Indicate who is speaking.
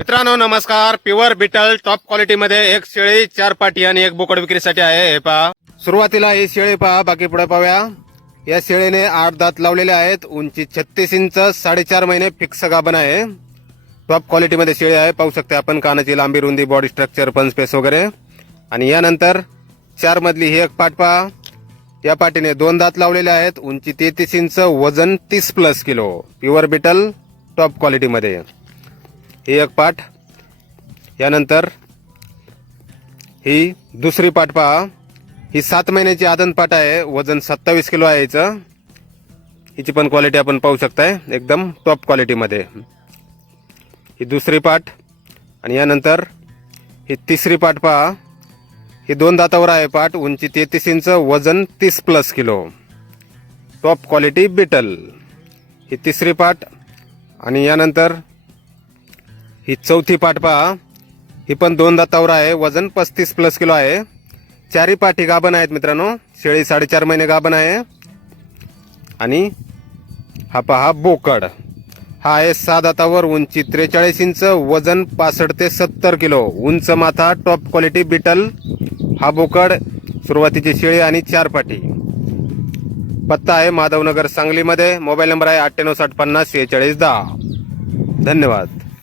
Speaker 1: मित्रांनो नमस्कार. Pure Beetal top quality मध्ये एक शेळी चार पाटी आणि एक बोकड विक्रीसाठी आहे. हे पहा. सुरुवातीला ही शेळी पहा. बाकी पुढे पाहूया. या शेळीने आठ दात लावलेले आहेत. उंची छत्तीस इंच साडेचार महिने फिक्स गाभण आहे. टॉप क्वालिटी मध्ये शेळी आहे. पाहू शकते आपण कानाची लांबी रुंदी बॉडी स्ट्रक्चर पण स्पेस वगैरे. आणि यानंतर चार मधली ही एक पाट पहा. या पाटीने दोन दात लावलेले आहेत. उंची तेहतीस इंच वजन तीस plus kilo. Pure Beetal top quality मध्ये. ही एक पाठ. यानंतर ही दुसरी पाठ पहा. ही सात महिन्याची आदन पाठ आहे. वजन सत्तावीस किलो आहे हिचं. हिची पण क्वालिटी आपण पाहू शकताय. एकदम टॉप क्वालिटीमध्ये ही दुसरी पाठ. आणि यानंतर ही तिसरी पाठ पहा. ही दोन दातावर आहे पाठ. उंची तेहतीस इंच वजन तीस plus kilo. Top quality Beetal ही तिसरी पाठ. आणि यानंतर ही चौथी पाठ पहा. ही पण दोन दातावर आहे. वजन पस्तीस प्लस किलो आहे. चारी पाठी गाभण आहेत मित्रांनो. शेळी साडेचार महिने गाभण आहे. आणि हा पहा बोकड. हा आहे सहा दातावर उंची त्रेचाळीस इंच वजन पासष्ट ते सत्तर किलो. उंच माथा टॉप क्वालिटी बिटल हा बोकड. सुरुवातीची शेळी आणि चार पाठी. पत्ता आहे माधवनगर सांगलीमध्ये. मोबाईल नंबर आहे अठ्ठ्याण्णव साठ पन्नास शेहेचाळीस दहा. धन्यवाद.